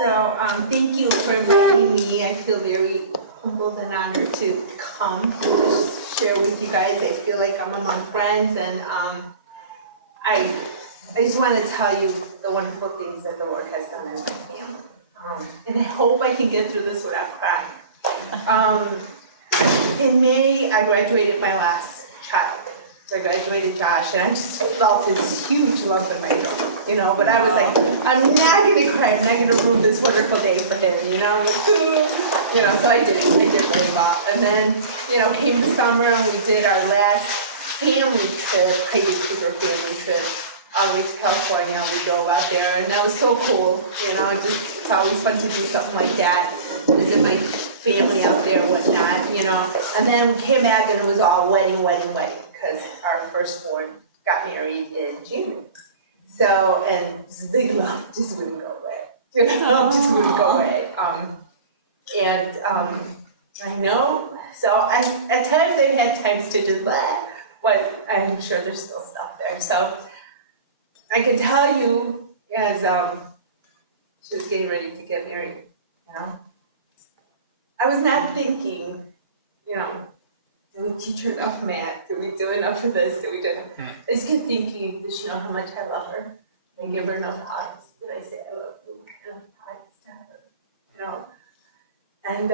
So thank you for inviting me. I feel very humbled and honored to come share with you guys. I feel like I'm among friends, and I just want to tell you the wonderful things that the Lord has done in my family. And I hope I can get through this without crying. In May, I graduated my last child. So I graduated Josh, and I just felt this huge lump in my throat, you know, but I was like, I'm not going to cry, I'm not going to ruin this wonderful day for him, you know, like, you know, so I did really well. And then, you know, came the summer, and we did our last family trip, Heidekruger family trip, all the way to California. We drove out there, and that was so cool, you know, it's always fun to do something like that, visit my family out there and whatnot, you know, and then we came back, and it was all wedding, because our firstborn got married in June. So, and this big love just wouldn't go away, you know, just wouldn't go away. I know, so at times I've had times to just laugh, but I'm sure there's still stuff there. So I can tell you, as she was getting ready to get married, you know, I was not thinking, you know, did we teach her enough math? Did we do enough for this? Did we do enough? I just kept thinking, does she know how much I love her? Did I give her enough hugs? Did I say I love you? Enough hugs to her? You know? And,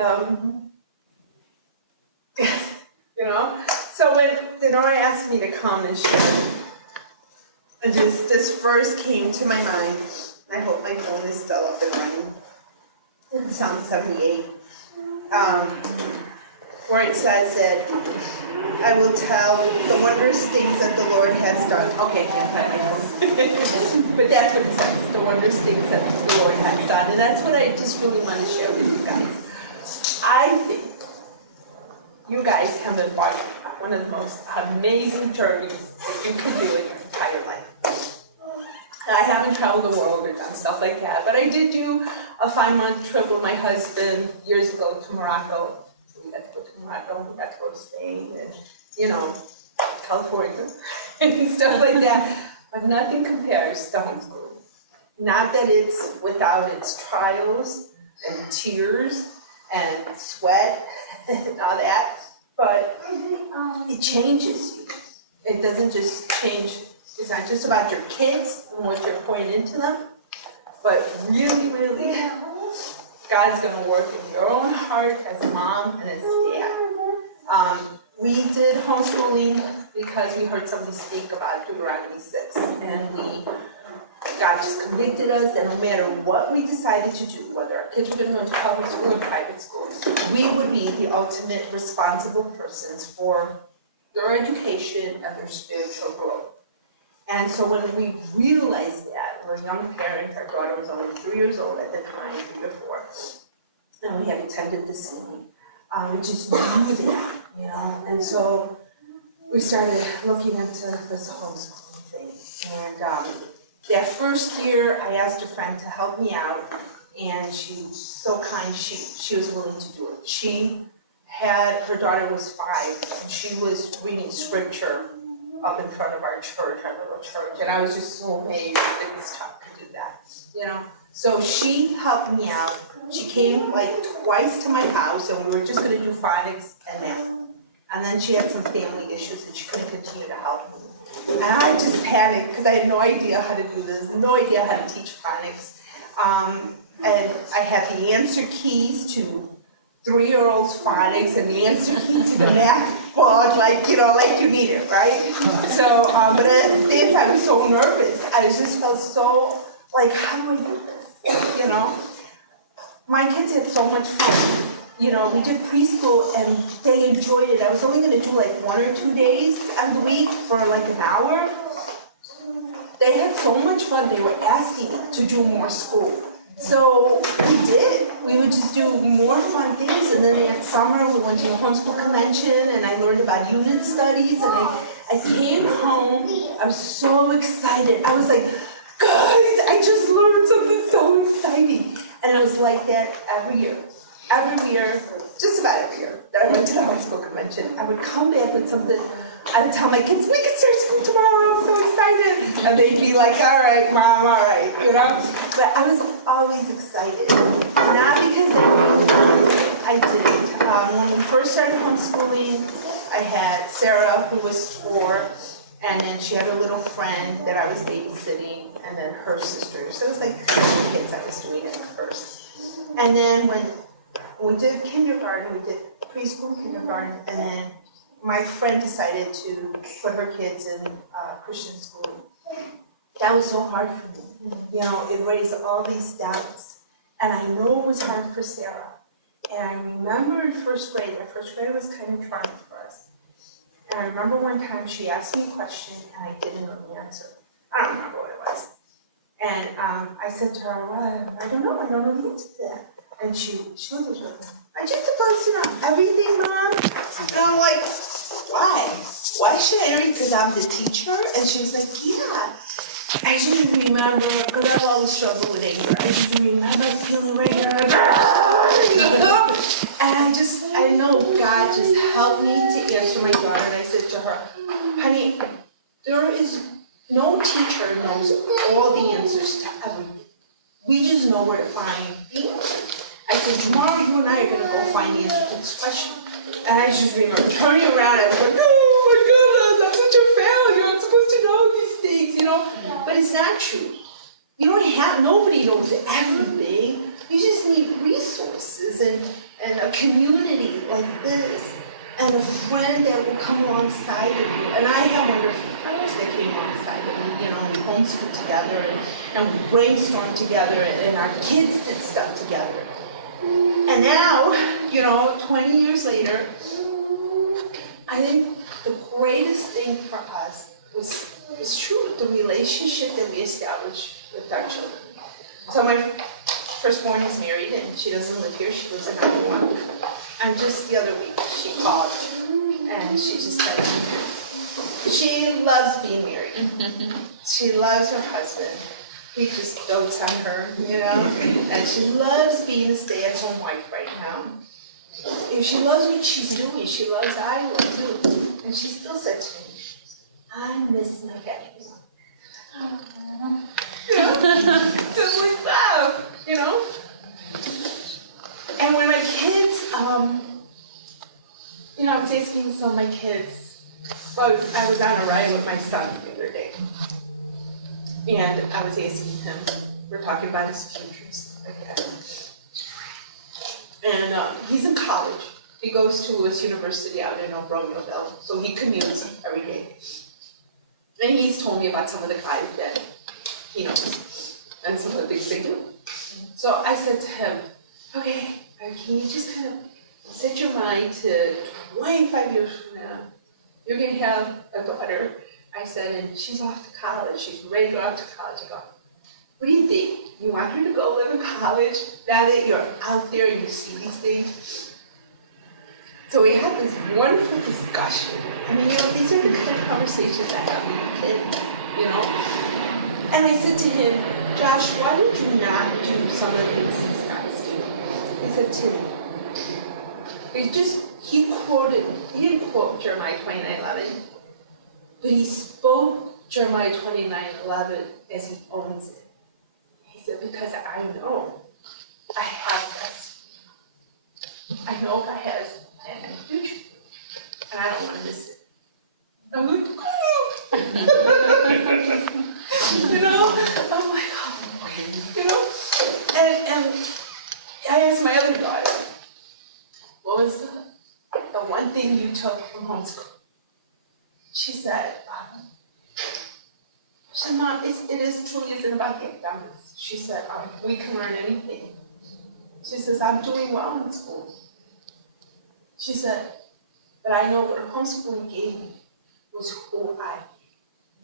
you know? So when Denora asked me to come and share, and this first came to my mind. I hope my phone is still up and running. In Psalm 78. Where it says that I will tell the wondrous things that the Lord has done. Okay, I can't find my phone. But that's what it says, the wondrous things that the Lord has done. And that's what I just really want to share with you guys. I think you guys have embarked on one of the most amazing journeys that you could do in your entire life. I haven't traveled the world or done stuff like that, but I did do a 5-month trip with my husband years ago to Morocco. We got to go to Morocco, we got to go to Spain, and, you know, California, and stuff like that. But nothing compares to homeschool. Not that it's without its trials and tears and sweat and all that, but it changes you. It doesn't just change, it's not just about your kids and what you're pouring into them, but really, God's going to work in your own heart as a mom and as a dad. We did homeschooling because we heard somebody speak about Deuteronomy 6, and God just convicted us that no matter what we decided to do, whether our kids were going to go to public school or private school, we would be the ultimate responsible persons for their education and their spiritual growth. And so when we realized that, we're young parents, our daughter was only 3 years old at the time, 3 or 4, and we had attended this meeting. We just knew that, you know, and so we started looking into this homeschooling thing. And that first year, I asked a friend to help me out, and she was so kind, she was willing to do it. Her daughter was 5, and she was reading scripture up in front of our church, our little church, and I was just so amazed that it was tough to do that, you know. So she helped me out. She came like twice to my house, and we were just going to do phonics and math. And then she had some family issues, and she couldn't continue to help me. And I just panicked because I had no idea how to do this, no idea how to teach phonics. And I had the answer keys to 3-year-olds phonics and the answer key to the math board, like, you know, like you need it, right? So, but at the same time, I was so nervous. I just felt so, like, how do I do this, you know? My kids had so much fun. You know, we did preschool, and they enjoyed it. I was only going to do, like, 1 or 2 days out of the week for, like, an hour. They had so much fun, they were asking to do more school. So we did. We would just do more fun things, and then that summer we went to the homeschool convention, and I learned about unit studies, and I came home, I was so excited. I was like, guys, I just learned something so exciting. And it was like that every year. Every year, just about every year that I went to the homeschool convention, I would come back with something I would tell my kids, we can start school tomorrow, I'm so excited. And they'd be like, all right, Mom, all right, you know? But I was always excited. Not because I didn't. When we first started homeschooling, I had Sarah, who was 4, and then she had a little friend that I was babysitting, and then her sister. So it was like 3 kids I was doing at first. And then when we did kindergarten, we did preschool kindergarten, and then my friend decided to put her kids in Christian school. That was so hard for me. You know, it raised all these doubts. And I know it was hard for Sarah. And I remember in first grade was kind of trying for us. And I remember one time she asked me a question and I didn't know the answer. I don't remember what it was. And I said to her, well, I don't know the answer to that. And she looked at me, aren't you supposed to know everything, Mom? And I'm like, why? Why should I know? Because I'm the teacher? And she was like, yeah. I just remember, because I've always struggled with anger, I just remember feeling right here, like, and I know God just helped me to answer my daughter. And I said to her, honey, there is no teacher knows all the answers to everything. We just know where to find the answer. I said, tomorrow you and I are going to go find the answer to this question. And I just remember turning around and I was like, oh my goodness, I'm such a failure. I'm supposed to know these things, you know. But it's not true. You don't have, nobody knows everything. You just need resources and a community like this and a friend that will come alongside of you. And I have wonderful friends that came alongside of me, you know, we homeschooled together and we brainstormed together and our kids did stuff together. And now, you know, 20 years later, I think the greatest thing for us was true, the relationship that we established with our children. So my firstborn is married and she doesn't live here, she lives in Iowa. And just the other week, she called and she just said, she loves being married. She loves her husband. He just dotes on her, you know, and she loves being a stay-at-home wife right now. And she loves what she's doing. She loves Iowa too. And she still said to me, I miss my daddy. You know, just like that, you know. And when my kids, you know, I was asking some of my kids, well, I was on a ride with my son the other day. And I was asking him, we're talking about his futures again. And he's in college. He goes to his university out in Romeoville, so he commutes every day. And he's told me about some of the guys that he knows and some of the things they do. So I said to him, okay, can you just kind of set your mind to 25 years from now, you're going to have a daughter. I said, and she's off to college. She's ready to go off to college. I go, what do you think? You want her to go live in college now that you're out there and you see these things? So we had this wonderful discussion. I mean, you know, these are the kind of conversations I have with kids, you know? And I said to him, Josh, why would you not do some of the things these guys do? He said, Tim, he didn't quote Jeremiah 29:11. But he spoke Jeremiah 29:11 as he owns it. He said, because I know I have this. I know God has a future. And I don't want to miss it. I'm like, oh. You know? I'm like, oh. You know? And I asked my other daughter, what was the one thing you took from homeschool? She said, Mom, it truly isn't about getting academics. She said, we can learn anything. She says, I'm doing well in school. She said, but I know what homeschooling gave me was who I am.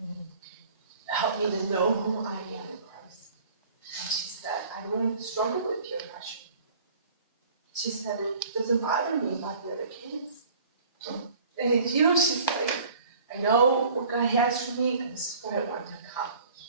It helped me to know who I am in Christ. And she said, I don't struggle with peer pressure. She said, it doesn't bother me about the other kids. And you know, she's like, I know what God has for me, and this is what I want to accomplish.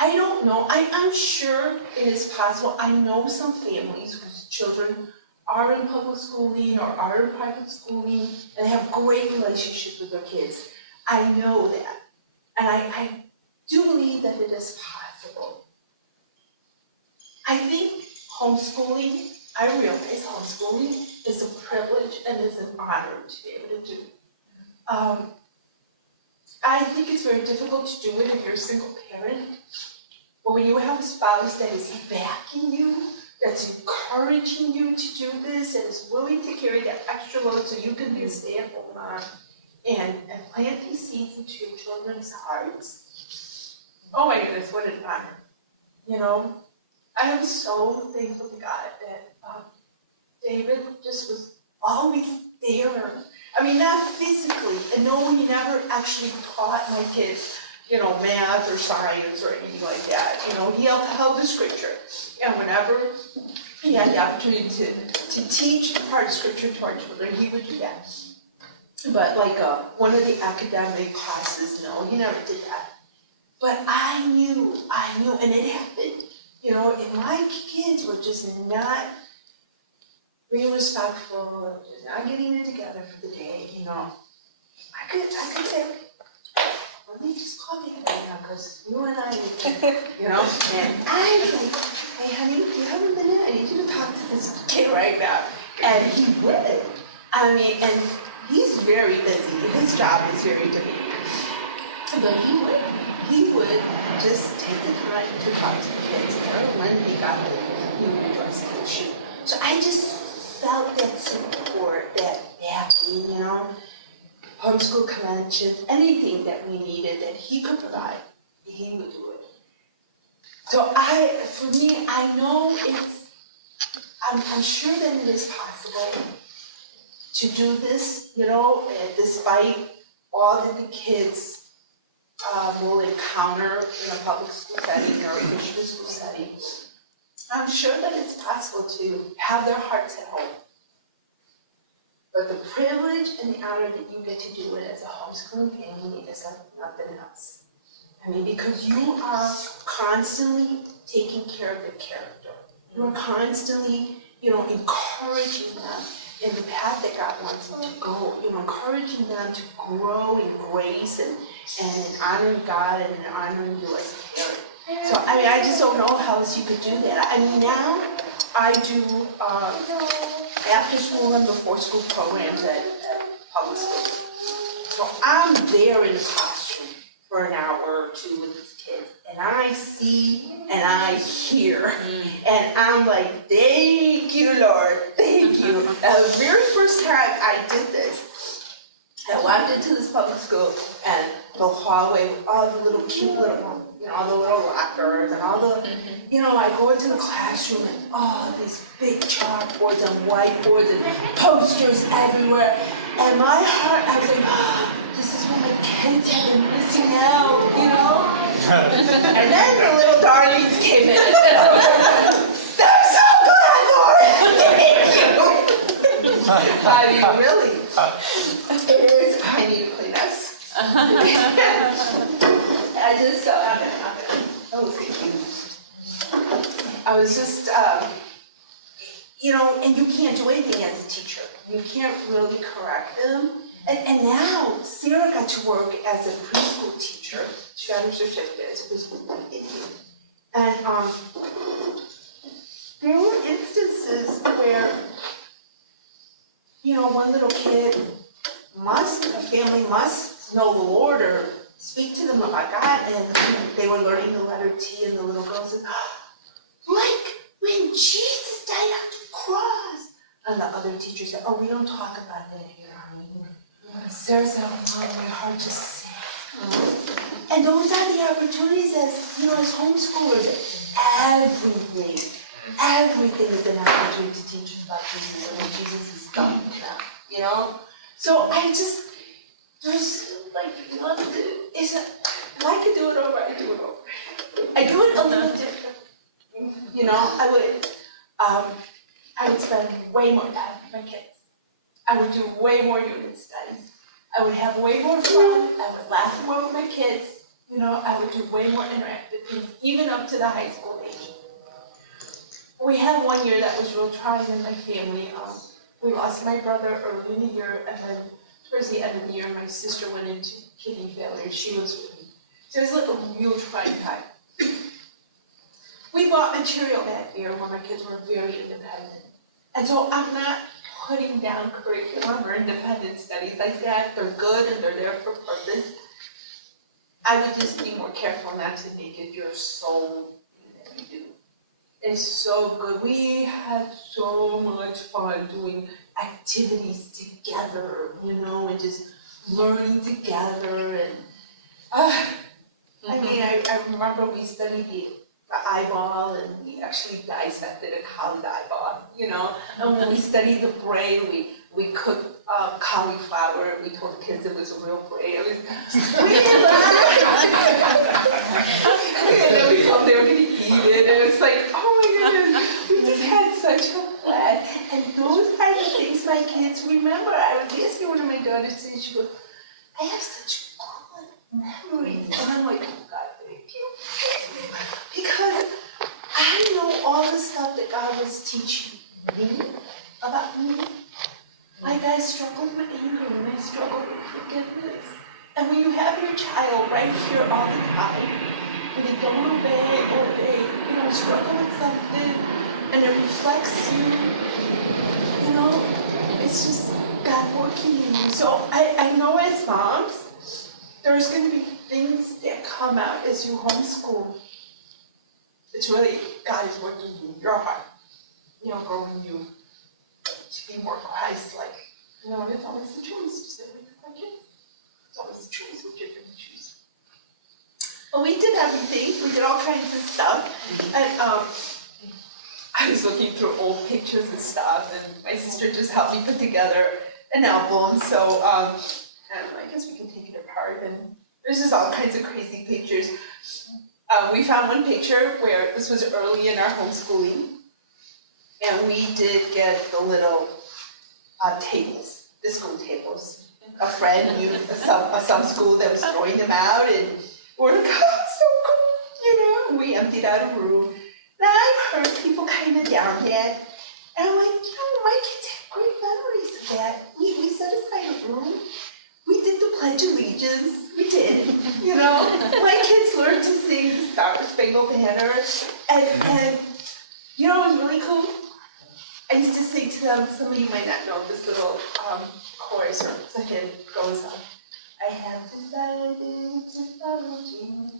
I don't know. I'm sure it is possible. I know some families whose children are in public schooling or are in private schooling and have great relationships with their kids. I know that. And I do believe that it is possible. I think homeschooling, I realize homeschooling is a privilege and is an honor to be able to do. I think it's very difficult to do it if you're a single parent. But when you have a spouse that is backing you, that's encouraging you to do this, and is willing to carry that extra load so you can be a stay-at-home mom and plant these seeds into your children's hearts. Oh my goodness, what an honor. You know, I am so thankful to God that David just was always there. I mean, not physically, and no, he never actually taught my kids, you know, math or science or anything like that. You know, he held the scripture. And whenever he had the opportunity to teach part of scripture to our children, he would do that. But like one of the academic classes, no, he never did that. But I knew, and it happened. You know, and my kids were just not being respectful, or just not getting it together for the day, you know. I could say, let me just call you right now, because you and I need to, you know. And I was like, hey honey, you haven't been in, I need you to talk to this kid right now. And he would. I mean, and he's very busy. His job is very demanding. But he would just take the time to talk to the kids when he got home, he would address the issue. So I just felt that support, that backing, you know, homeschool conventions, anything that we needed that he could provide, he would do it. So for me, I know I'm sure that it is possible to do this, you know, despite all that the kids will encounter in a public school setting or a Christian school setting. I'm sure that it's possible to have their hearts at home. But the privilege and the honor that you get to do it as a homeschooling family is like nothing else. I mean, because you are constantly taking care of their character. You are constantly, you know, encouraging them in the path that God wants them to go. You know, encouraging them to grow in grace and in honoring God and in honoring you as a parent. So, I mean, I just don't know how else you could do that. I mean, now I do after school and before school programs at public school. So I'm there in the classroom for an hour or two with these kids, and I see and I hear, and I'm like, thank you, Lord, thank you. The very first time I did this, I walked into this public school, and the hallway with all the little cute little, you know, all the little lockers and all the, you know, I go into the classroom and all these big chalkboards and whiteboards and posters everywhere. And my heart, I was like, oh, this is what my kids have been missing out, you know? And then the little darlings came in. And I was like, they're so good, Lord! Thank you! I mean, really, it is, I need to clean us. I just, oh, thank you. I was just, you know, and you can't do anything as a teacher. You can't really correct them. And now, Sarah got to work as a preschool teacher. She got her certificate as a preschool teacher. And there were instances where, you know, one little kid a family must know the Lord or speak to them about God, and they were learning the letter T, and the little girl said, like when Jesus died on the cross. And the other teacher said, oh, we don't talk about that here, honey. Sarah said, oh, Mom, my heart just sank. And those are the opportunities as, you know, as homeschoolers. Everything is an opportunity to teach about Jesus and what Jesus has done for them, you know? So I just, there's like, if I could do it over, I'd do it over. I do it a little different. You know, I would spend way more time with my kids. I would do way more unit studies. I would have way more fun. I would laugh more with my kids. You know, I would do way more interactive things, even up to the high school age. We had one year that was real trying in my family. We lost my brother early in the year, and then towards the end of the year, my sister went into kidney failure. She was like a real trying time. We bought material that year when my kids were very independent. And so I'm not putting down curriculum or independent studies like that. They're good and they're there for purpose. I would just be more careful not to make it your sole thing that you do. It's so good. We had so much fun doing activities together, and just learning together. And I mean, I remember we studied the eyeball, and we actually dissected a cow's eyeball, And when we studied the brain, we cooked cauliflower. We told the kids it was a real brain. And then we told them they were going to eat it. And it's like, oh my goodness, we just had such a blast. And those are the things my kids remember. I was asking one of my daughters, and she goes, I have such good memories. And I'm like, oh God, thank you. Because I know all the stuff that God was teaching me about me. Like I struggled with anger, and I struggled with forgiveness. And when you have your child right here all the time, and they don't obey, or they, struggle with something, and it reflects you, it's just God working in you. So I know as moms, there's going to be things that come out as you homeschool. It's really God is working in your heart, growing you to be more Christ-like. And it's always the choice to say, okay. It's always the choice what you're going to choose. But we did everything. We did all kinds of stuff. And I was looking through old pictures and stuff, and my sister just helped me put together an album. So I don't know, I guess we can take it apart. And there's just all kinds of crazy pictures. We found one picture where this was early in our homeschooling, and we did get the little tables, the school tables. A friend knew some school that was throwing them out, and we're like, oh, so cool, We emptied out a room. Now I've heard people kind of down that, and I'm like, my kids have great memories of that. We set aside a room. We did the Pledge of Allegiance. We did, My kids learned to sing the Star-Spangled Banner, and it was really cool. I used to sing to them. Some of you might not know this little chorus, or it's a hymn. It goes on. I have decided to follow Jesus.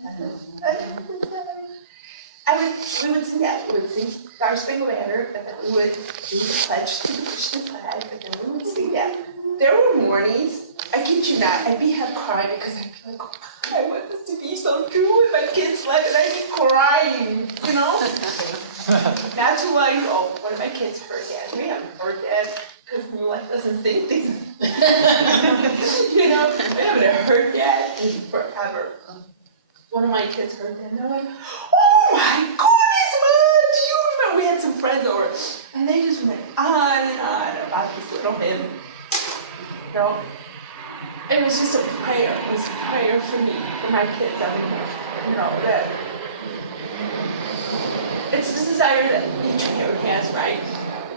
We would sing that. We would sing Star-Spangled Banner, and then we would do the pledge to the Christian flag, and then we would sing that. There were mornings, I kid you not, I'd be half crying because I'd be like, oh, I want this to be so true with my kids' life, and I'd be crying, Not too long ago, one of my kids heard that. We haven't heard that because New Life doesn't sing things. We haven't heard that in forever. One of my kids heard that, and they're like, oh my goodness, Mom, do you remember? We had some friends over, and they just went on and on about this little hymn. It was just a prayer. It was a prayer for me, for my kids. That it's the desire that each parent has, right?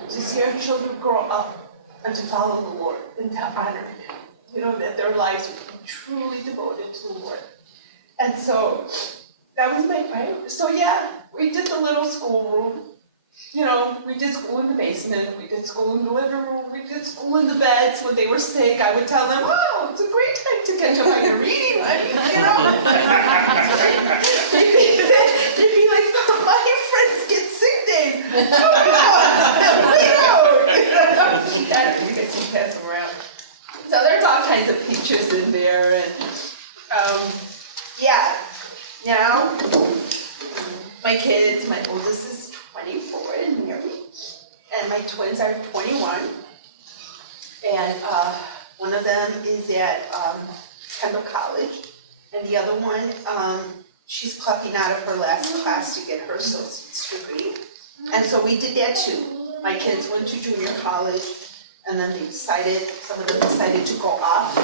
To see our children grow up and to follow the Lord and to honor Him. That their lives would be truly devoted to the Lord. And so that was my prayer. So yeah, we did the little schoolroom. We did school in the basement, we did school in the living room, we did school in the beds. When they were sick, I would tell them, oh, it's a great time to catch up on your reading, They'd be like, my friends get sick days. We don't. We get some pass them around. So there's all kinds of pictures in there, and now my kids, my oldest is 24 and married, and my twins are 21, and one of them is at Kendall College, and the other one, she's clucking out of her last class to get her associate's degree, and so we did that too. My kids went to junior college, and then some of them decided to go off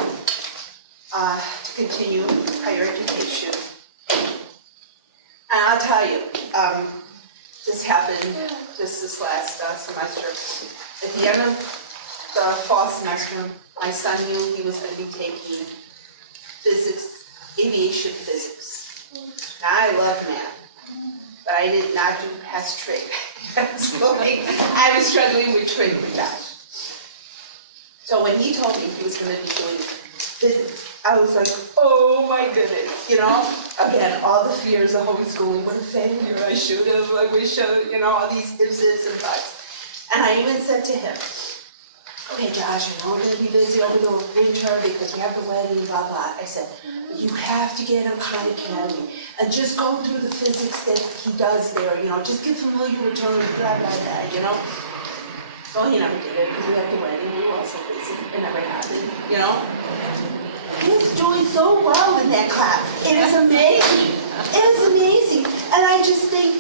to continue higher education. And I'll tell you, This happened just this last semester. At the end of the fall semester, my son knew he was going to be taking physics, aviation physics. Now I love math, but I did not do past trig. I was struggling with trig with Josh. So when he told me he was going to be doing physics, I was like, oh my goodness, again, all the fears of homeschooling, what a failure, I should have, I wish, all these ifs and buts. And I even said to him, okay, Josh, I know we're going to be busy over the winter because we have the wedding, blah, blah. I said, you have to get on Khan Academy and just go through the physics that he does there, just get familiar with terms, blah, blah, blah, So he never did it because we had the wedding, we were all so busy, it never happened, He's doing so well in that class. It is amazing. It is amazing. And I just think,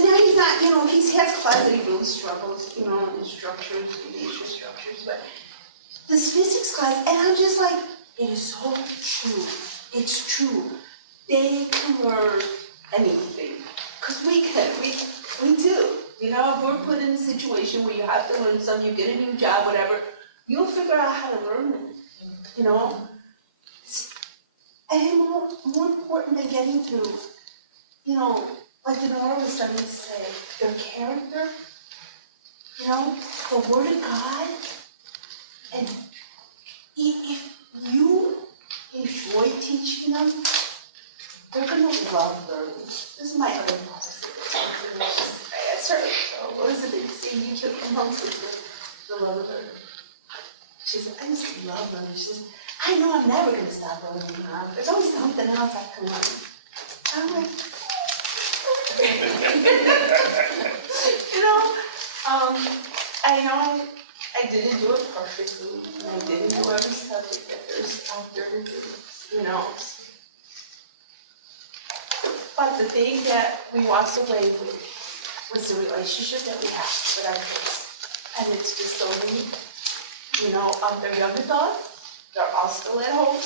now he's not, he has class that he really struggles, in structures, aviation structures, but this physics class, and I'm just like, it is so true. It's true. They can learn anything. Because we can, we do. If we're put in a situation where you have to learn something, you get a new job, whatever, you'll figure out how to learn it, And more important than getting through, like the Nora was starting to say, their character, the Word of God. And if you enjoy teaching them, they're going to love learning. This is my other policy. I asked her, what is the big thing you took from home with the love of learning? She said, I just love learning. She said, I know I'm never going to stop learning, Mom. There's always something else I can learn. I'm like, I know I didn't do it perfectly. I didn't do every subject that there's out there to do, But the thing that we walked away with was the relationship that we have with our kids. And it's just so neat. They're young adults. They're all still at home.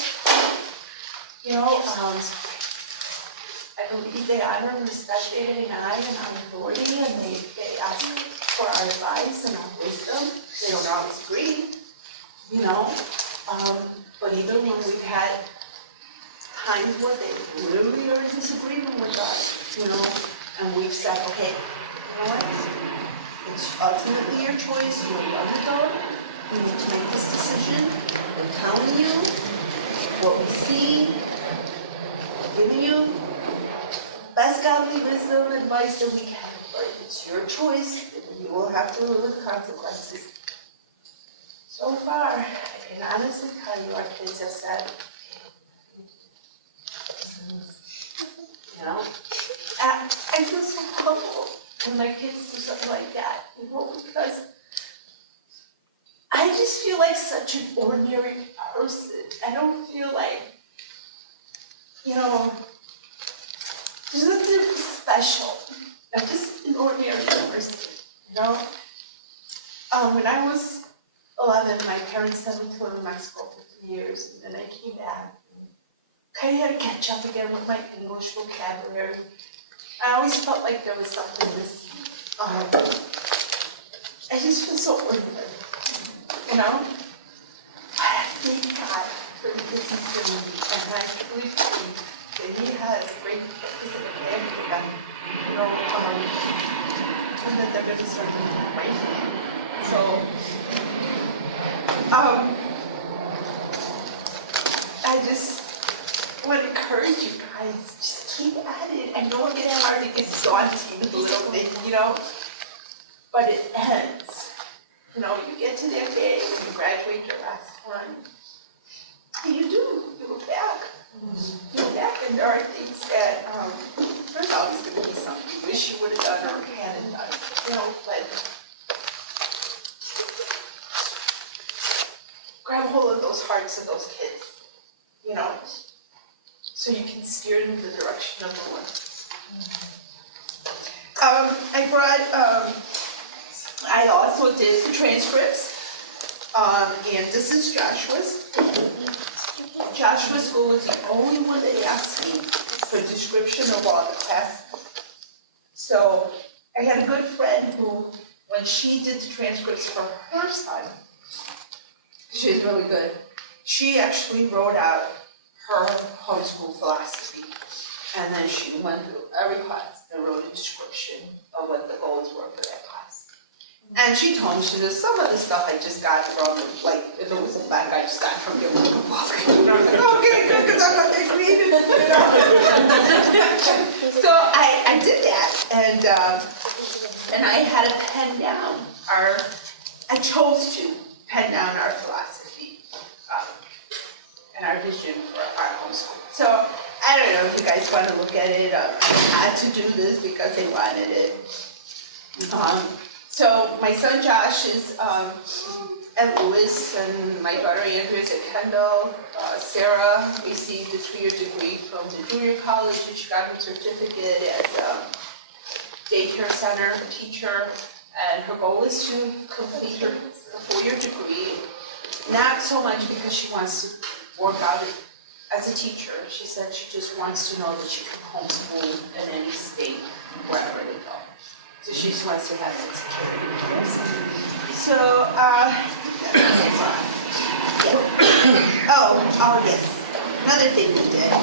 I believe they honor and respect David and I and our authority, and they ask for our advice and our wisdom. They don't always agree, but even when we've had times where they literally are in disagreement with us, and we've said, okay, what? It's ultimately your choice. You're a young adult. You need to make this decision. I'm telling you what we see, giving you best godly wisdom and advice that we can. But it's your choice, and you will have to live with the consequences. So far, I can honestly tell you, our kids have said, I feel so humble when my kids do something like that, because I just feel like such an ordinary person. I don't feel like, there's nothing special. I'm just an ordinary person, When I was 11, my parents sent me to live in Mexico for 3 years, and then I came back. Kind of had to catch up again with my English vocabulary. I always felt like there was something missing. I just feel so ordinary, But I thank God for the gifts He's given me, and I believe that He has great purpose in America, and that they're going to start doing that right. So, I just want to encourage you guys, just keep at it. I know it gets hard, it gets daunting a little bit, but it ends. You get to that day when you graduate your last one, and you look back. You look back, and there are things that, there's always going to be something you wish you would have done or hadn't done, but grab hold of those hearts of those kids, so you can steer them in the direction of the Lord. I also did the transcripts, and this is Joshua's. Joshua's school was the only one that asked me for a description of all the classes. So I had a good friend who, when she did the transcripts for her son, she was really good. She actually wrote out her homeschool philosophy. And then she went through every class and wrote a description of what the goals were for that class. And she told me, she said, some of the stuff I just got from, like, if it was a blank, I just got from giving a book. You know, I was like, oh, okay, good, because I'm not that creative, you know. So I did that, and I had to pen down I chose to pen down our philosophy and our vision for our homeschool. So I don't know if you guys want to look at it. I had to do this because they wanted it. So my son Josh is at Lewis, and my daughter Andrea is at Kendall. Sarah received a 2-year degree from the junior college, and she got her certificate as a daycare center teacher. And her goal is to complete her 4-year degree. Not so much because she wants to work out as a teacher. She said she just wants to know that she can homeschool in any state, wherever they go. So she just wants to have that security. So, oh yes. Another thing we did,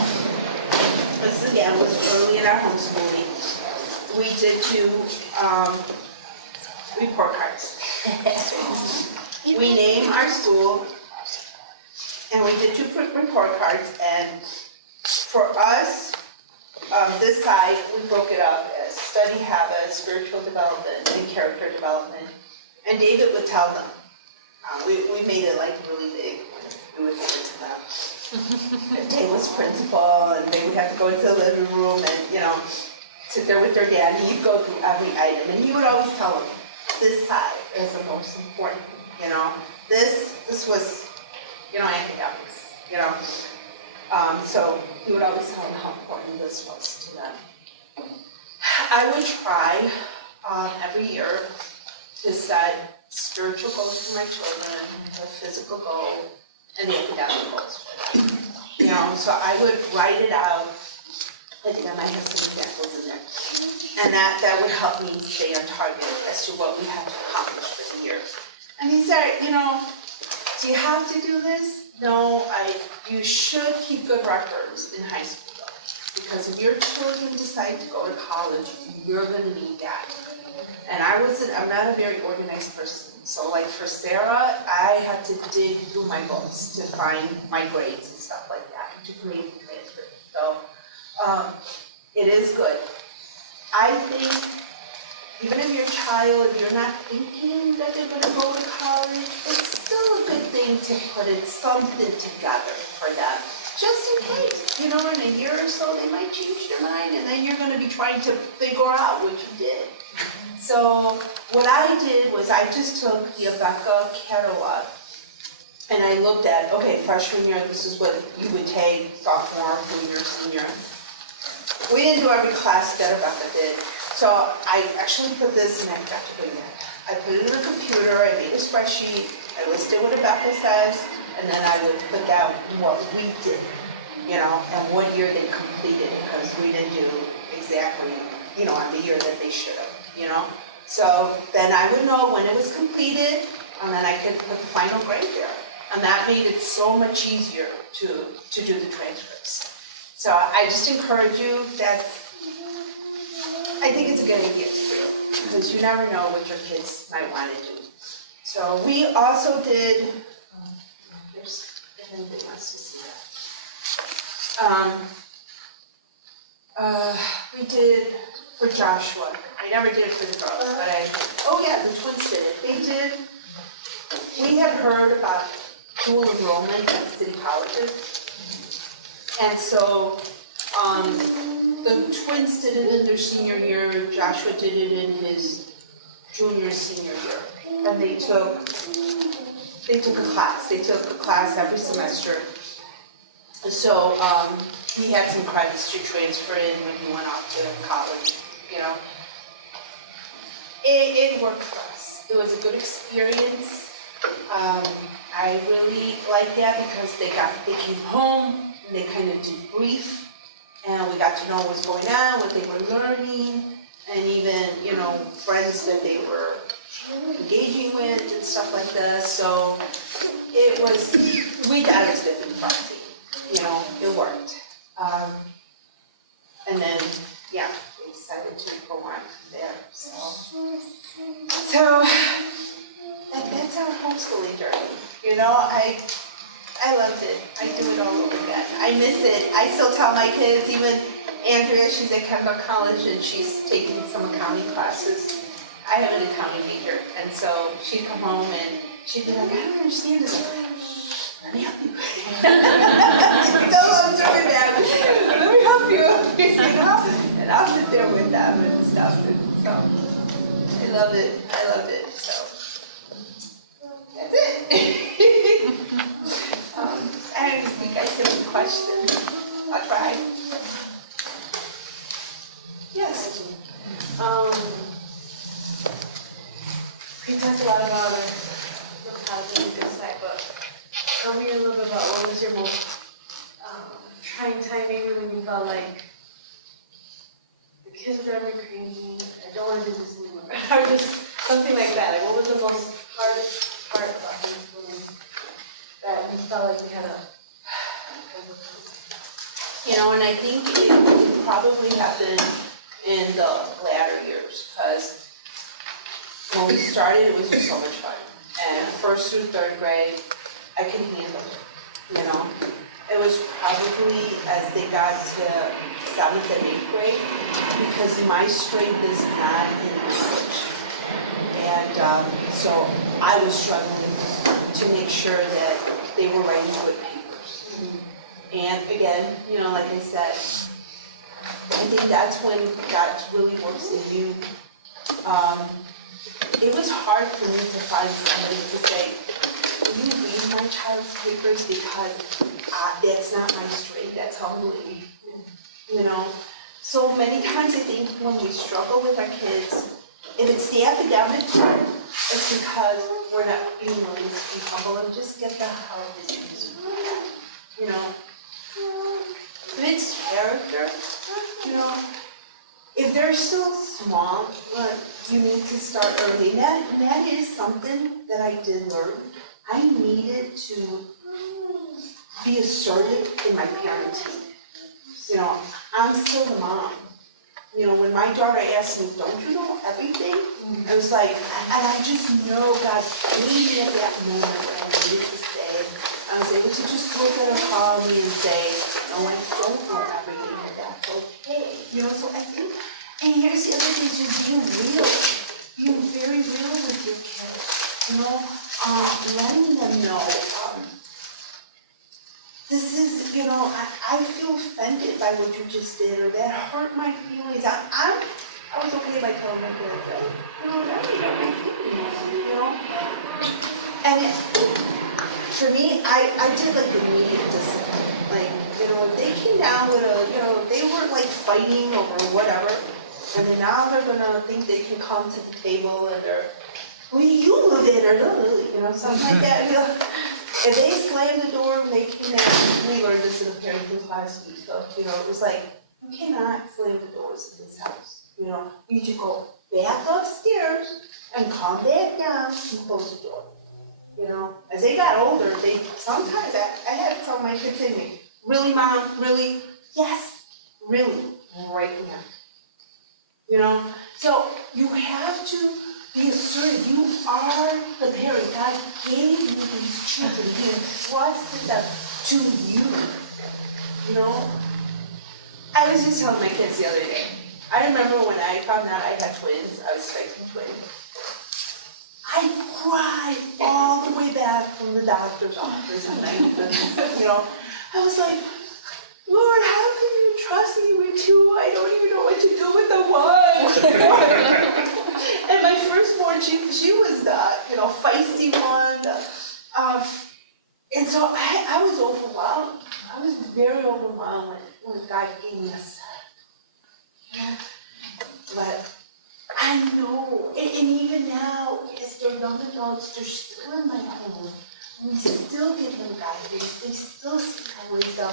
this again was early in our homeschooling. We did do report cards. We named our school, and we did 2 report cards, and for us, this side, we broke it up as study habits, spiritual development, and character development. And David would tell them. We made it like really big. We would give it to them. And Dave was principal, and they would have to go into the living room and, you know, sit there with their dad, and he'd go through every item. And he would always tell them, this side is the most important, you know. This was, you know, academics, you know. So he would always tell them how important this was to them. I would try every year to set spiritual goals for my children, a physical goal, and the academic goals for them. You know, so I would write it out. I think I might have some examples in there. And that would help me stay on target as to what we have to accomplish for the year. And he said, you know, do you have to do this? No, you should keep good records in high school, though. Because if your children decide to go to college, you're going to need that. And I'm not a very organized person. So like for Sarah, I had to dig through my books to find my grades and stuff like that, to grade the transcript. So it is good. I think even if your child, if you're not thinking that they're going to go to college, it's still a good thing to put something together for them. Just in case, you know, in a year or so, they might change their mind, and then you're going to be trying to figure out what you did. So what I did was I just took the Abeka catalog, and I looked at, okay, freshman year, this is what you would take, sophomore, junior, senior. We didn't do every class that Abeka did. So I actually put this, and I got to bring it. I put it in the computer, I made a spreadsheet, I listed what Abeka says, and then I would put down what we did, you know, and what year they completed, because we didn't do exactly, you know, on the year that they should have, you know. So then I would know when it was completed, and then I could put the final grade there. And that made it so much easier to do the transcripts. So I just encourage you that I think it's a good idea to do, because you never know what your kids might want to do. So we also did, if anybody wants to see that. We did for Joshua. I never did it for the girls, but the twins did it. We had heard about dual enrollment at city colleges. And so the twins did it in their senior year, Joshua did it in his senior year. And they took a class. They took a class every semester. So he had some credits to transfer in when he went off to college, you know. It worked for us. It was a good experience. I really liked that because they came home, they kind of debrief, and we got to know what was going on, what they were learning, and even, you know, friends that they were engaging with and stuff like this. So it was, we thought it was 50-50, you know, it worked. And then, yeah, we decided to go on from there. So that's our homeschooling journey. You know, I loved it. I do it all over again. I miss it. I still tell my kids, even Andrea, she's at Kemba College and she's taking some accounting classes. I have an accounting major, and so she'd come home and she'd be like, I don't understand this. I'm like, let me help you. I still love doing that. Let me help you. You know? And I'll sit there with them and stuff. And so I love it. I loved it. So that's it. And if you guys have any questions, I'll try. Yes. We talked a lot about the positive and good side, but tell me a little bit about what was your most trying time, maybe when you felt like the kids are driving me crazy, I don't want to do this anymore, or just something like that. Like, what was the most hardest part about homeschooling that you felt like you had to overcome? You know, and I think it probably happened in the latter years, because when we started, it was just so much fun. And 1st through 3rd grade, I could handle it, you know. It was probably as they got to 7th and 8th grade, because my strength is not in English. And so I was struggling to make sure that they were writing good papers. And again, you know, like I said, I think that's when God really works in you. It was hard for me to find somebody to say, will you read my child's papers, because that's not my strength, that's how I'm living, you know. So many times I think when we struggle with our kids, if it's the academic part, it's because we're not being willing to be humble and just get the help that you need, you know. If it's character, you know, if they're still small, you need to start early. That is something that I did learn. I needed to be assertive in my parenting. You know, I'm still the mom. You know, when my daughter asked me, don't you know everything? I was like, and I just know God gave me at that moment what I needed to say. I was able to just look at her, call me and say, no, I don't know everything, and that's okay. You know, so I think, and here's the other thing, just being real. Being very real with your kids. You know, letting them know, this is, you know, I feel offended by what you just did, or that hurt my feelings. I was okay by telling my kids that, no, that ain't hurt my feelings, you know? And for me, I did like immediate discipline. Like, you know, if they came down with you know, they weren't like fighting over whatever, and then now they're gonna think they can come to the table and they're, well, you moved in, or you know, something like that. You know? If they slammed the door when they came down, we learned this in the parenting class week, so, you know, it was like, you cannot slam the doors in this house. You know, you need to go back upstairs and come back down and close the door. You know, as they got older, they sometimes, I had some of my kids say to me, really, Mom, really? Yes, really, right now. You know, so you have to be assertive. You are the parent. God gave you these children. He entrusted them to you. You know, I was just telling my kids the other day. I remember when I found out I had twins. I was expecting twins. I cried all the way back from the doctor's office, and you know, I was like, Lord, how can you trust me with two? I don't even know what to do with the one. And my firstborn, she was the, you know, feisty one. And so I was overwhelmed. I was very overwhelmed when God gave me a son. You know? But I know, and even now, as they're young adults, they're still in my home. We still give them guidance. They still seek our wisdom.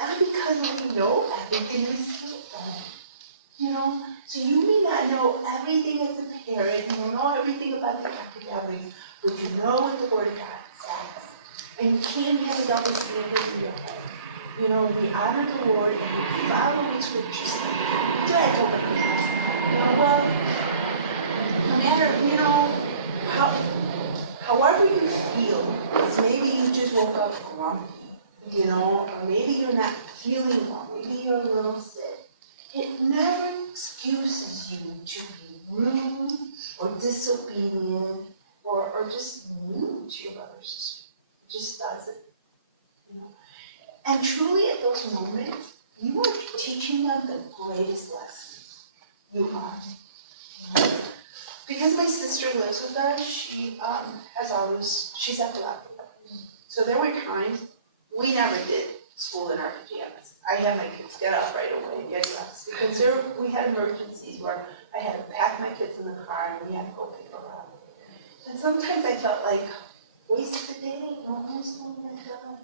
Not because we know everything, we still don't. You know, so you may not know everything as a parent, you don't know everything about the academics, but you know what the Word of God says. And you can't have a double standard in your head. You know, we honor the Lord and we follow the scriptures. That's what I told my kids. You know, well, no matter, you know, however you feel, because maybe you just woke up grumpy, you know, or maybe you're not feeling well, maybe you're a little sick. It never excuses you to be rude or disobedient or just rude to your brother or sister. It just doesn't. You know? And truly at those moments, you are teaching them the greatest lessons. You are. You know? Because my sister lives with us, she's epileptic. So there were times we never did school in our pajamas. I had my kids get up right away and get dressed because we had emergencies where I had to pack my kids in the car and we had to go pick them up. And sometimes I felt like, wasted the day, no homeschooling my child.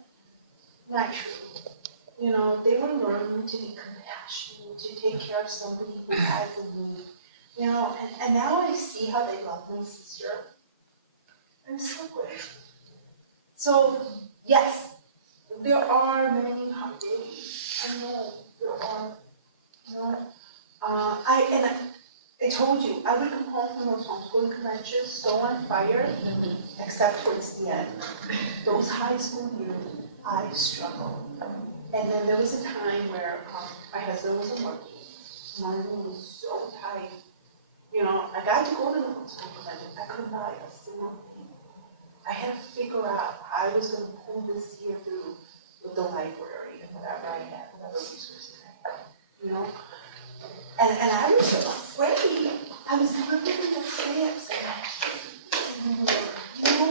Not true. You know, they were learning to be compassionate, to take care of somebody who has a need. You know, and now I see how they love my sister. I'm so grateful. So, yes, there are many hard days. I know there are. You know, I told you I would come home from those homeschooling conventions so on fire, except towards the end. Those high school years, I struggled. And then there was a time where my husband wasn't working. My room was so tight. You know, I got to go to the homeschool convention. I couldn't buy a single thing. I had to figure out how I was going to pull this year through with the library and whatever I had, whatever resources I had. You know? And I was afraid. I was living in the trance. You know?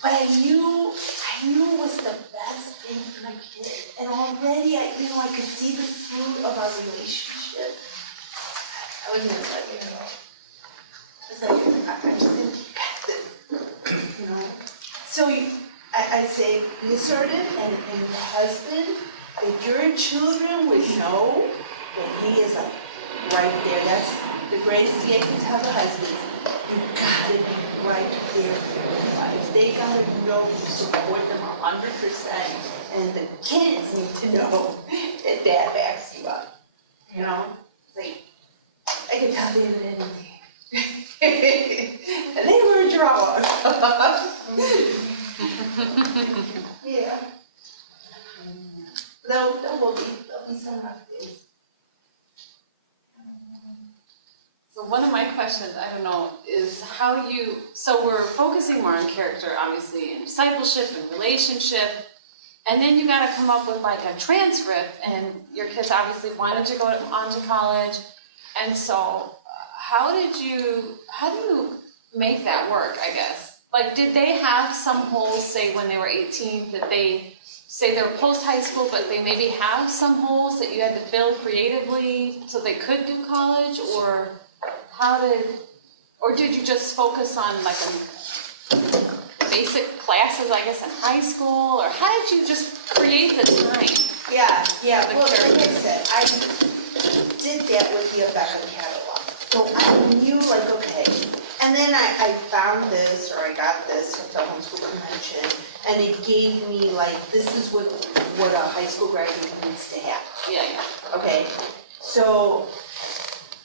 But I knew it was the best thing for my kid. And already, I could see the fruit of our relationship. I wasn't going to let you know. I was like, I'm just going to keep at this. You know? So I'd say, be assertive, and the husband, if your children would know that he is right there. That's the greatest gift to have a husband. You gotta be right there for your wife. They gotta know you support them 100%, and the kids need to know that dad backs you up. You know, like I can tell David anything, and they were a draw. Yeah. There'll be some rough days. So one of my questions, I don't know, is how so we're focusing more on character, obviously, in discipleship and relationship, and then you gotta come up with like a transcript, and your kids obviously wanted to go on to college, and so how do you make that work, I guess? Like, did they have some holes, say, when they were 18, that they say they're post-high school, but they maybe have some holes that you had to fill creatively so they could do college, or did you just focus on like a basic classes, I guess, in high school, or how did you just create the time? Yeah. Well, like I said, I did that with the Rebecca catalog. So I knew, like, okay. And then I found this, or I got this at the homeschool convention, and it gave me, like, this is what a high school graduate needs to have. Yeah. Okay. So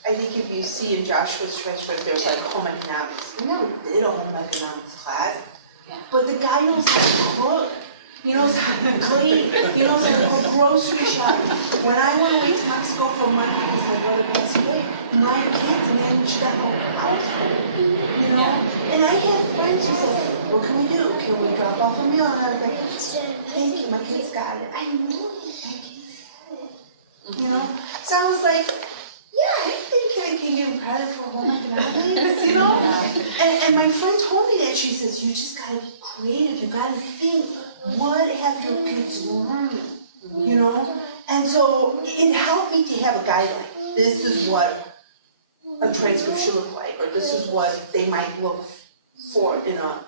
I think if you see in Joshua's transcript, there's like home economics. We never did a home economics class, but the guy knows how to cook. He knows how to clean. He knows how to go grocery shopping. When I went away to Mexico for a month because my brother passed away, my kids managed that whole household. You know? And I had friends who said, what can we do? Can we drop off a meal? And I was like, thank you, my kids got it. I knew it. My kids had it. You know? So I was like, yeah, I think I can give credit for home economics, you know? And my friend told me that. She says, you just gotta be creative. You gotta think, what have your kids learned, you know? And so it helped me to have a guideline. This is what a transcript should look like, or this is what they might look for in a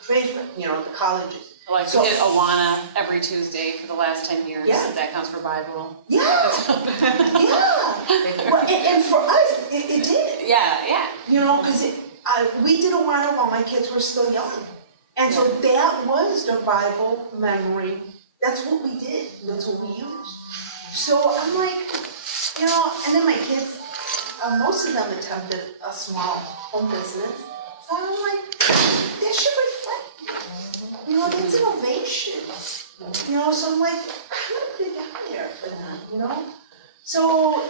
transcript, you know, the colleges. Like So- we did Awana every Tuesday for the last 10 years. Yeah. That counts for Bible. Yeah, yeah. Well, and for us, it did. Yeah. You know, because we did Awana while my kids were still young. And so that was the Bible memory. That's what we did. That's what we used. So I'm like, you know, and then my kids, most of them attempted a small home business. So I'm like, that should reflect, you know, that's innovation. You know, so I'm like, I'm gonna put it down there for them, you know? So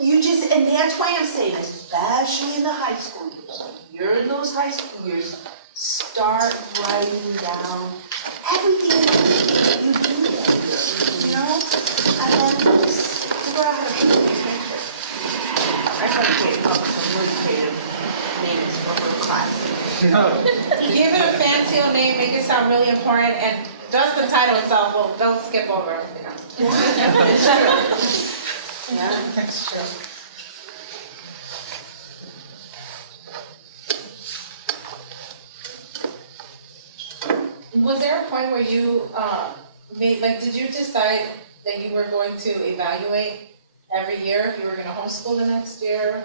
you just, and that's why I'm saying, especially in the high school years, you're in those high school years, start writing down everything that you do that year, you know? And then just figure out how to put it in. I tried to create some really creative names for her class. Give it a fancy old name, make it sound really important, and just the title itself, well, don't skip over everything else. Yeah, that's true. Was there a point where you did you decide that you were going to evaluate every year if you were going to homeschool the next year?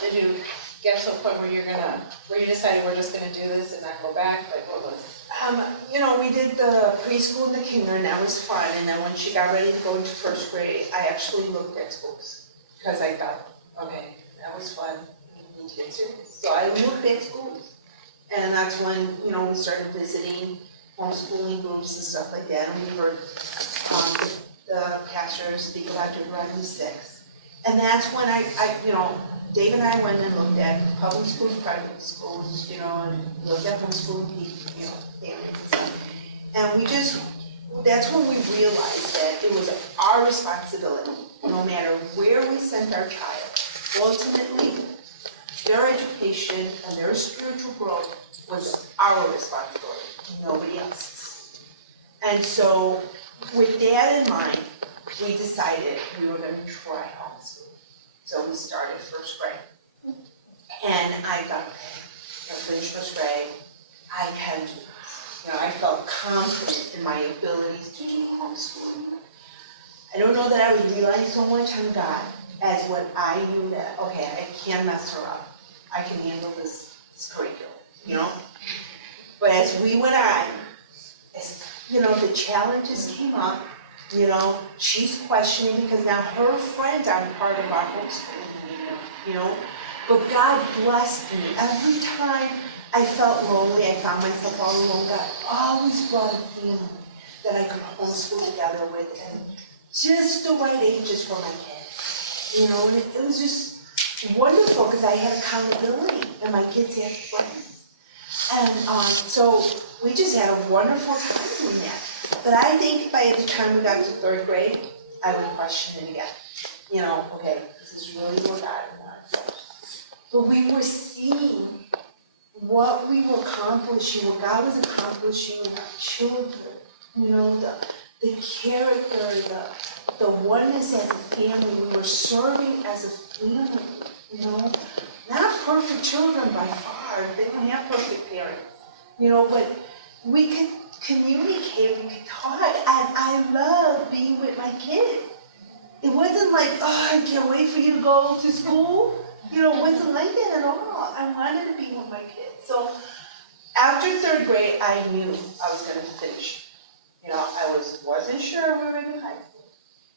Did you get to a point where you decided we're just going to do this and not go back? Like, what was it? You know, we did the preschool and the kinder, and that was fun. And then when she got ready to go into first grade, I actually looked at schools because I thought, okay, that was fun. We need to get serious. So I looked at schools, and that's when, you know, we started visiting homeschooling groups and stuff like that. And we heard the pastors speak about Deuteronomy 6. And that's when I, you know, Dave and I went and looked at public schools, private schools, you know, and looked at homeschooling people, you know, families and stuff. And we just, that's when we realized that it was our responsibility, no matter where we sent our child. Ultimately, their education and their spiritual growth was our responsibility, nobody else's. And so, with that in mind, we decided we were going to try homeschool. So we started first grade. And I thought, okay, I'm going to finish first grade. I can do this. You know, I felt confident in my abilities to do homeschooling. I don't know that I would rely so much on God as what I knew that, okay, I can't mess her up. I can handle this curriculum, you know? But as we went on, as, you know, the challenges came up, you know, she's questioning because now her friends aren't part of our homeschooling anymore, you know? But God blessed me. Every time I felt lonely, I found myself all alone, God always brought a family that I could homeschool together with, and just the right ages for my kids, you know? And it was just wonderful because I had accountability and my kids had friends. And so we just had a wonderful time doing that. But I think by the time we got to third grade, I would question it again. You know, okay, this is really what God wants. But we were seeing what we were accomplishing, what God was accomplishing in our children. You know, the character, the oneness as a family. We were serving as a family, you know. Not perfect children by far. They don't have perfect parents, you know, but we could communicate, we could talk, and I love being with my kids. It wasn't like, oh, I can't wait for you to go to school. You know, it wasn't like that at all. I wanted to be with my kids. So after third grade, I knew I was going to finish. You know, I wasn't sure we were in high school.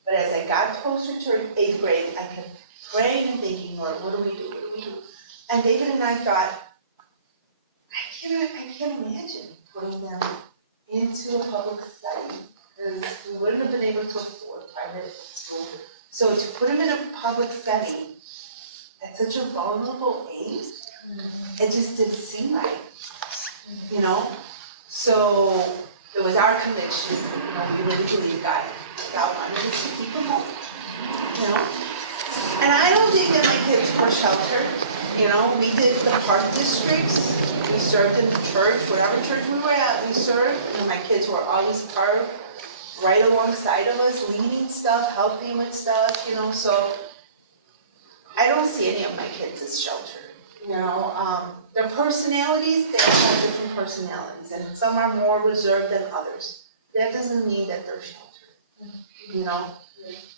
But as I got closer to 8th grade, I kept praying and thinking, Lord, what do we do? What do we do? And David and I thought, I can't imagine putting them into a public study because we wouldn't have been able to afford private school. So to put them in a public study at such a vulnerable age, it just didn't seem right, you know? So it was our conviction, you know, we really believe God wanted us to keep them home, you know? And I don't think that my kids were sheltered, you know? We did the park districts. We served in the church, whatever church we were at, we served, and my kids were always part, right alongside of us, leading stuff, helping with stuff, you know, so I don't see any of my kids as sheltered, You know, their personalities, they all have different personalities, and some are more reserved than others. That doesn't mean that they're sheltered, you know?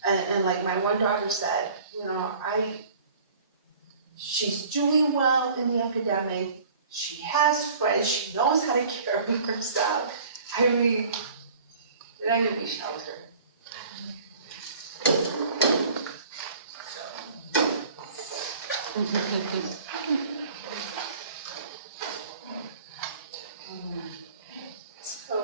And like my one daughter said, you know, she's doing well in the academic, she has friends, she knows how to care of herself. I mean, they're not gonna be sheltered. So,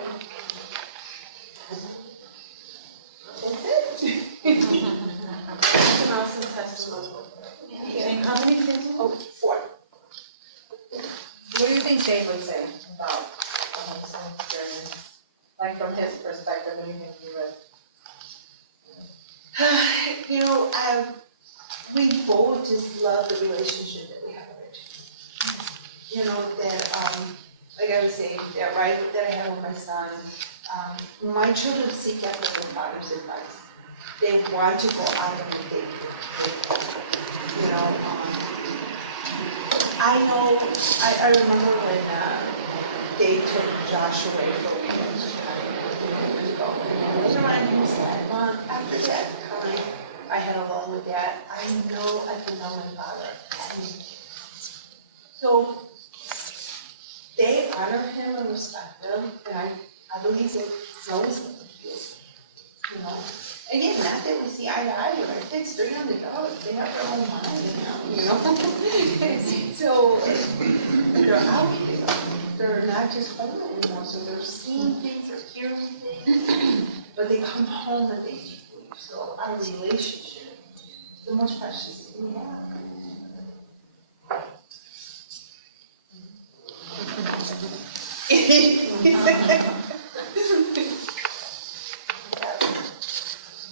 that's it. That's an awesome testimony. And how many kids? Oh, 4. What do you think Dave would say about the homeschool experience? Like from his perspective, what do you think he would? You know, we both just love the relationship that we have with Rich. You know, that, like I was saying, that right that I have with my son, my children seek after their father's advice. They want to go out and do things. You know, I know, I remember when Dave took Josh away for a week years ago. Later on, he said, Mom, after that time, I had a lull with that. I know I can know my father. So they honor him and respect him, and I believe they know his feels, you know. Again, not that we see eye to eye with our kids, they're young adults, they have their own mind now, you know. So they're out here, they're not just home anymore, so they're seeing things, they're hearing things, but they come home and they sleep. So our relationship, the most precious thing we have.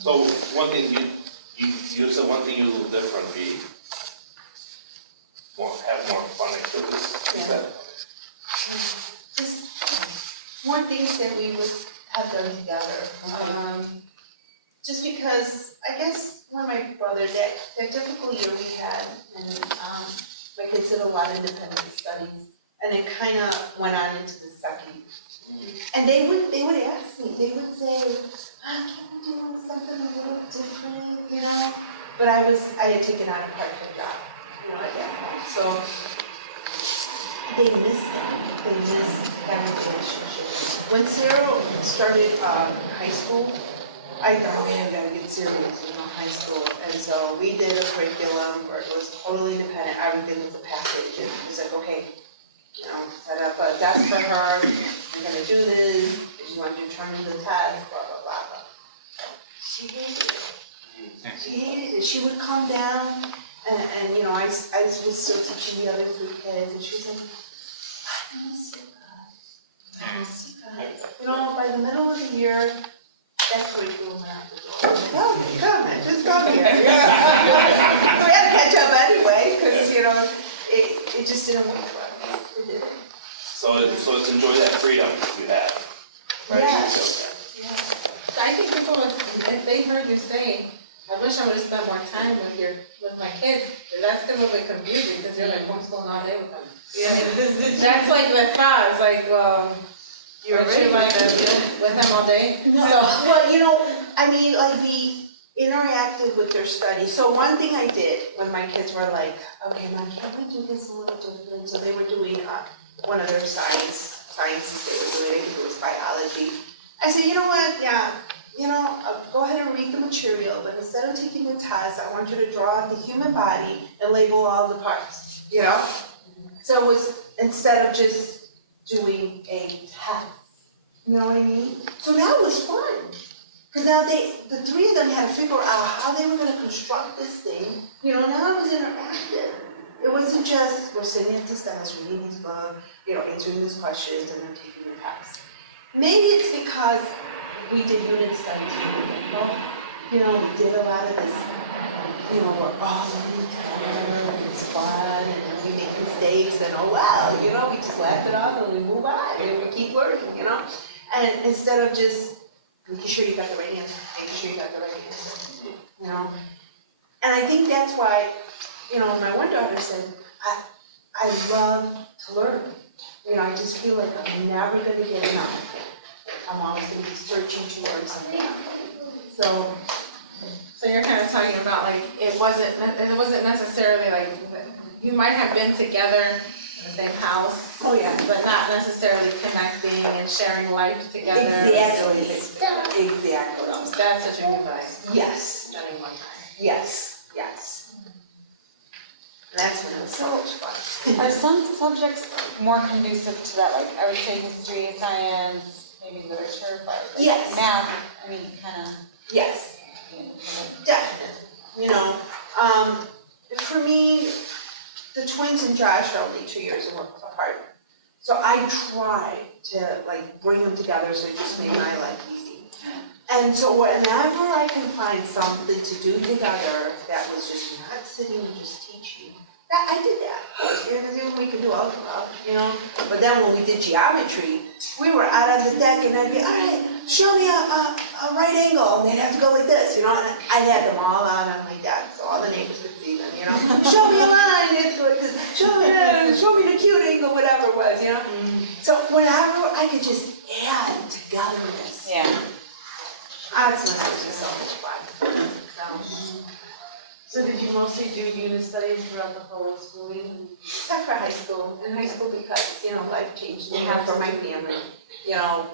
So one thing you said one thing you do differently, have more fun activities. Yeah. Just more things that we would have done together. Just because, I guess, when my brother, that difficult year we had, and my kids did a lot of independent studies, and it kind of went on into the second. And they would ask me, they would say, can we do something a little different, you know? But I had taken on a part-time job, you know, at that point. So they missed that. They missed that relationship. When Sarah started high school, I thought, okay, I gotta get serious, you know, high school. And so we did a curriculum where it was totally independent, everything was a package. And it was like, okay, you know, set up a desk for her, I'm gonna do this, if you want to turn in the test, blah, blah, blah, blah. She hated it. She hated it. She would come down and you know, I was still teaching the other 3 kids, and she was like, I miss you guys. I miss you guys. You know, by the middle of the year, that's where you went out the door. Oh, come on, just come here. We had to catch up anyway, because, you know, it just didn't work for us. It didn't. So it's enjoy that freedom you had, right? Yes. Okay. Yeah. I think people, if they heard you saying, I wish I would have spent more time with my kids, that's a little bit confusing, because you're like homeschooling all day with them. Yeah. That's like the thought, it's like, well, You're aren't you right. like with them all day? No, So, well, you know, I mean, like be interactive with their studies. So one thing I did when my kids were like, okay, Mom, can't we do this a little different? So they were doing one of their sciences they were doing, I think it was biology. I said, you know what, yeah, you know, go ahead and read the material, but instead of taking the test, I want you to draw the human body and label all the parts, you know? So it was, instead of just doing a test, you know what I mean? So that was fun. Because now the 3 of them had to figure out how they were going to construct this thing. You know, now it was interactive. It wasn't just, we're sitting at this desk, reading these books, you know, answering these questions, and then taking the test. Maybe it's because we did unit studies. You know, we did a lot of this, you know, we're all learning together, and it's fun, and then we make mistakes, and oh wow, you know, we just laugh it off and we move on, and we keep learning, you know? And instead of just making sure you got the right answer, making sure you got the right answer, you know? And I think that's why, you know, my one daughter said, I love to learn. You know, I just feel like I'm never gonna get enough. I'm always gonna be searching to learn something. So you're kind of talking about like, it wasn't necessarily like, you might have been together in the same house, oh yeah. but not necessarily connecting and sharing life together. Exactly. Exactly. That's what you're like, Yes. spending more time. Yes. Yes. That's when it was so much fun. Are some subjects more conducive to that? Like, I would say history, science, maybe literature, but like Yes. math, I mean, kind of. Yes. Definitely. You know, for me, the twins and Josh are only 2 years apart. So I try to like bring them together so it just made my life easy. And so whenever I can find something to do together that was just not sitting and just teaching, I did that. Because we could do algebra, you know. But then when we did geometry, we were out on the deck and I'd be, all right, show me a right angle. And they'd have to go like this, you know. And I had them all out on my deck so all the neighbors could see them, you know. Show me a line, they'd go like this. Show me the cute angle, whatever it was, you know. So whenever I could just add togetherness, Yeah. that's when it was just so much fun. So did you mostly do unit studies throughout the whole schooling? Except for high school. In high school because, you know, life changed me for my family. You know,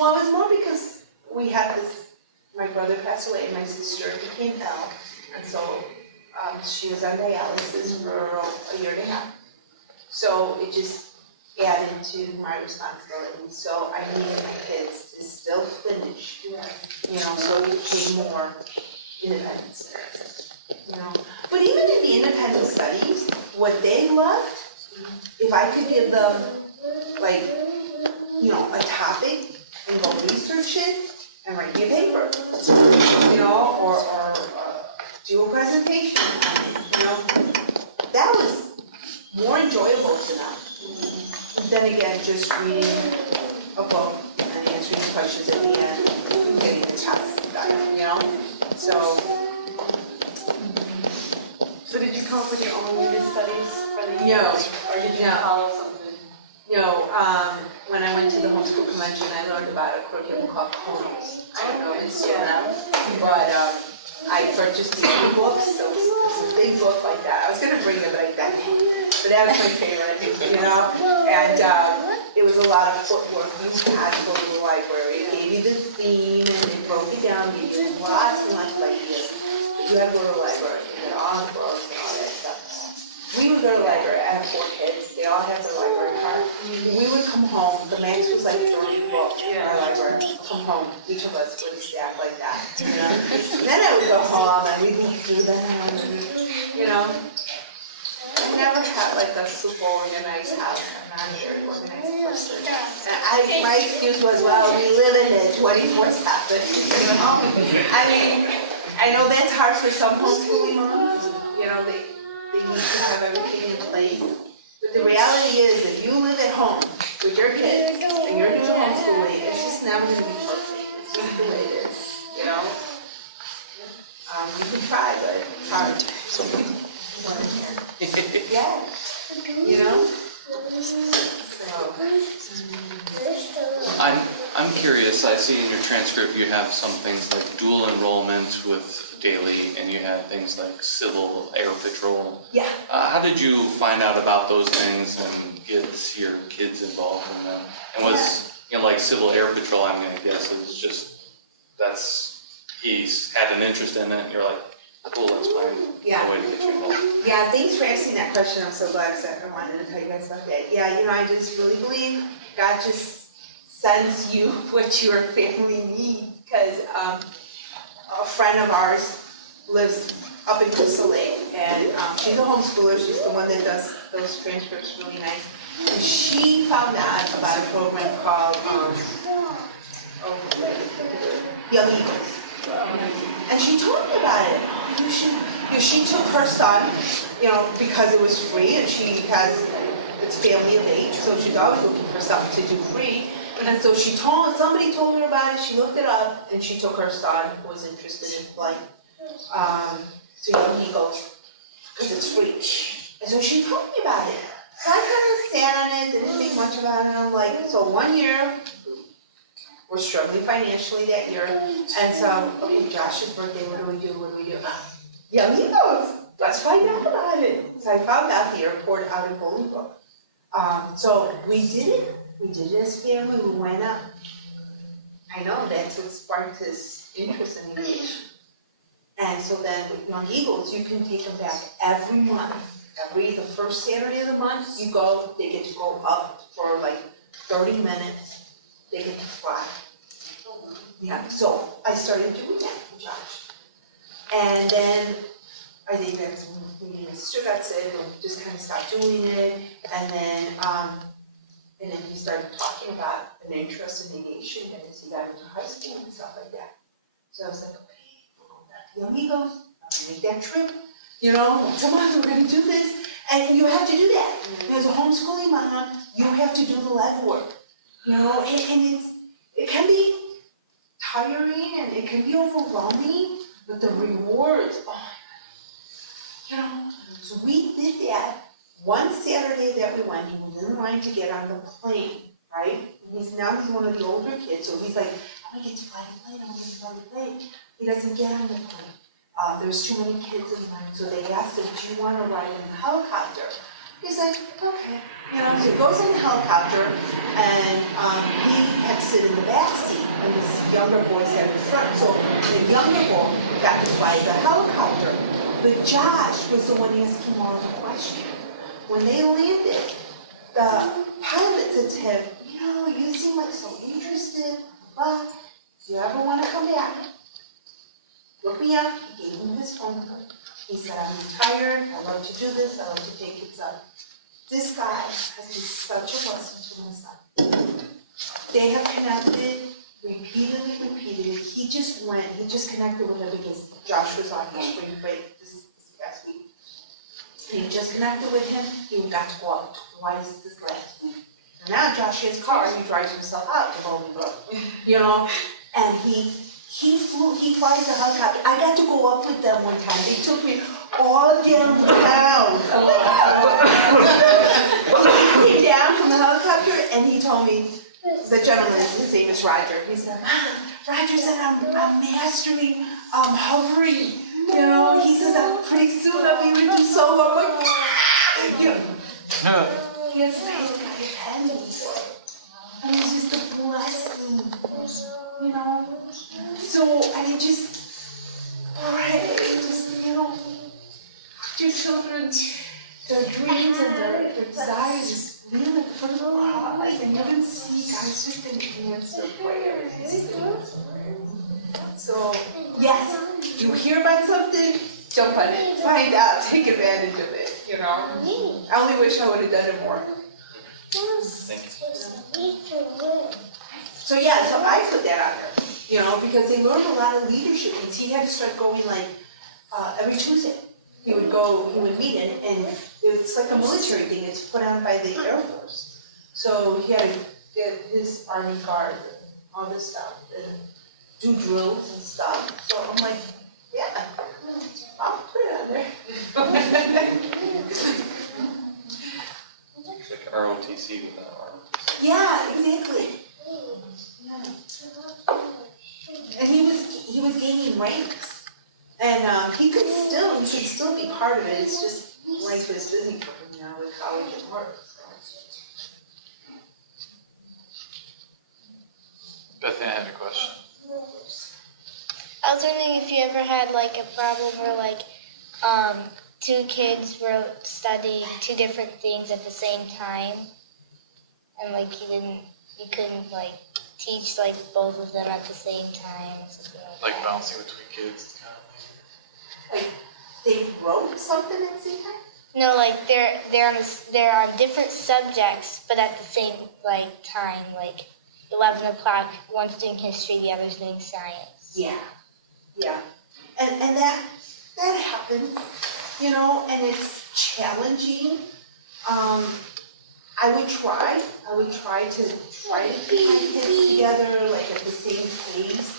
well, it was more because we had this, my brother passed away and my sister became ill. And so she was on dialysis for a year and a half. So it just added to my responsibility. So I needed my kids to still finish, you know, so it became more independence, you know. But even in the independent studies, what they loved, if I could give them, like, you know, a topic and go research it and write me a paper, you know, or do a presentation, you know, that was more enjoyable to them. Then again, just reading a book and answering questions at the end and getting the test done, you know. So did you come up with your own unit studies for the No. years? Or did you follow something? no, when I went to the homeschool convention, I learned about a curriculum called Homeschool. I don't know if it's still now, but I purchased these big books. So it was a big book like that. I was gonna bring it, but I didn't. But that was my favorite, you know. And it was a lot of footwork you had to go to the library. It gave you the theme and it broke it down, gave you lots and lots of ideas. But you had to go to the library and get all the books and all that stuff. We would go to the library. I have 4 kids. They all have their library card. We would come home. The max was like 30 books in our library. Come home. Each of us would stack like that, you know. And then I would go home and we'd look through them and, you know. I never had like a super organized house. I'm not a very organized person. And my excuse was, well, we live in it 24/7, you know. I mean, I know that's hard for some homeschooling moms. You know, they need to have everything in place. But the reality is, if you live at home with your kids and you're doing homeschooling, it's just never going to be perfect. It's just the way it is, you know. You can try, but it's hard. Yeah, you know? I'm curious, I see in your transcript you have some things like dual enrollment with daily, and you have things like civil air patrol. Yeah. How did you find out about those things and get your kids involved in them? And was, you know, like civil air patrol, I'm gonna guess it was just, he's had an interest in it, and you're like, cool, that's fine. Yeah. No way to get you involved. Yeah, thanks for asking that question. I'm so glad because I wanted to tell you guys about that. Yeah, you know, I just really believe God just sends you what your family needs. Because a friend of ours lives up in Crystal Lake, and she's a homeschooler. She's the one that does those transcripts really nice. And she found out about a program called Young Eagles. And she told me about it. You should, you know, she took her son, you know, because it was free, and she has, it's family of age, so she's always looking for something to do free. And so somebody told her about it, she looked it up, and she took her son, who was interested in flying, to Young Eagles, because it's free. And so she told me about it. So I kind of sat on it, didn't think much about it, and I'm like, so 1 year, we're struggling financially that year, and so, okay, Josh's birthday, what do we do? Yeah, he knows. Let's find out about it. So I found out the airport out in Bolingbrook. So we did it. We did it as family. We went up. I know that's what sparked his interest in aviation. And so then with Young Eagles, you can take them back every month. The first Saturday of the month, you go. They get to go up for like 30 minutes. They get to fly. Yeah. So I started doing that with Josh. And then I think that's when my sister got sick, and we just kind of stopped doing it. And then he started talking about an interest in aviation as he got into high school and stuff like that. So I was like, okay, we'll go back to the Amigos. I'm gonna make that trip. You know, come on, we're gonna do this. And you have to do that. As a homeschooling mom, you have to do the legwork. You know, and it can be tiring and it can be overwhelming, but the rewards, oh my God. You know, so we did that. One Saturday that we went, he was in line to get on the plane, right? Now he's one of the older kids, so he's like, I'm gonna get to fly the plane. He doesn't get on the plane. There's too many kids in line, so they asked him, do you want to ride in a helicopter? He's like, okay. You know, so he goes in the helicopter, and he had to sit in the back seat, and this younger boy sat in front. So the younger boy got to fly the helicopter. But Josh was the one asking all the questions. When they landed, the pilot said to him, you know, you seem like so interested, but do you ever want to come back? Look me up. He gave him his phone number. He said, I'm retired. I love to do this. I love to take kids up. This guy has been such a blessing to my son. They have connected repeatedly. He just connected with him because Josh was on his spring break this past week. He just connected with him. He got to go out twice this last week. And now Josh has a car. He drives himself out to Bolingbrook, you know, and he flies a helicopter. I got to go up with them one time. They took me all downtown. He came down from the helicopter and he told me, the gentleman, his name is Roger. He said, Roger said, I'm mastering hovering. You know, he says, pretty soon I'll be able to do solo. I'm like, you know, he has made my hand for it. And it's just a blessing, you know. So I just pray, you know, your children, their dreams and their desires, just leave them at the foot of the cross, and you can see God's just going to answer prayers. So, yes, you hear about something, jump on it, find out, take advantage of it, you know. I only wish I would have done it more. Thank you. So yeah, so I put that out there, you know, because they learn a lot of leadership things. He had to start going like every Tuesday. He would meet and it's like a military thing. It's put on by the Air Force. So he had to get his Army Guard and all this stuff and do drills and stuff. So I'm like, yeah, I'll put it on there. It's like ROTC without ROTC. Yeah, exactly. Yeah. And he was gaining ranks, and he could still be part of it. It's just life is busy for him now with college and work. Bethany had a question. I was wondering if you ever had like a problem where like two kids were studying two different things at the same time, and like you couldn't like teach like both of them at the same time or something like that. Bouncing between kids, kind of. Like they wrote something at the same time? No, like they're on different subjects, but at the same like time, like 11 o'clock, one's doing history, the other's doing science. Yeah. And that happens, you know, and it's challenging. I would try to keep my kids together, like at the same pace.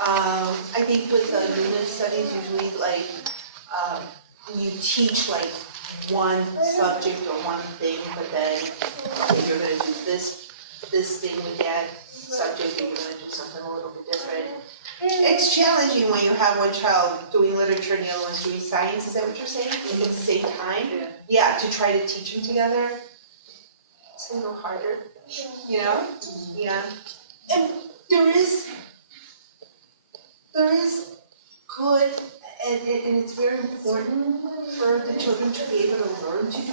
I think with the human studies, usually like you teach like one subject or one thing, but then okay, you're gonna do this thing with that subject, and you're gonna do something a little bit different. It's challenging when you have one child doing literature and the other one's doing science, is that what you're saying? Like at the same time? Yeah, to try to teach them together. It's a little harder, you know? Yeah. And there is good, and it's very important for the children to be able to learn to do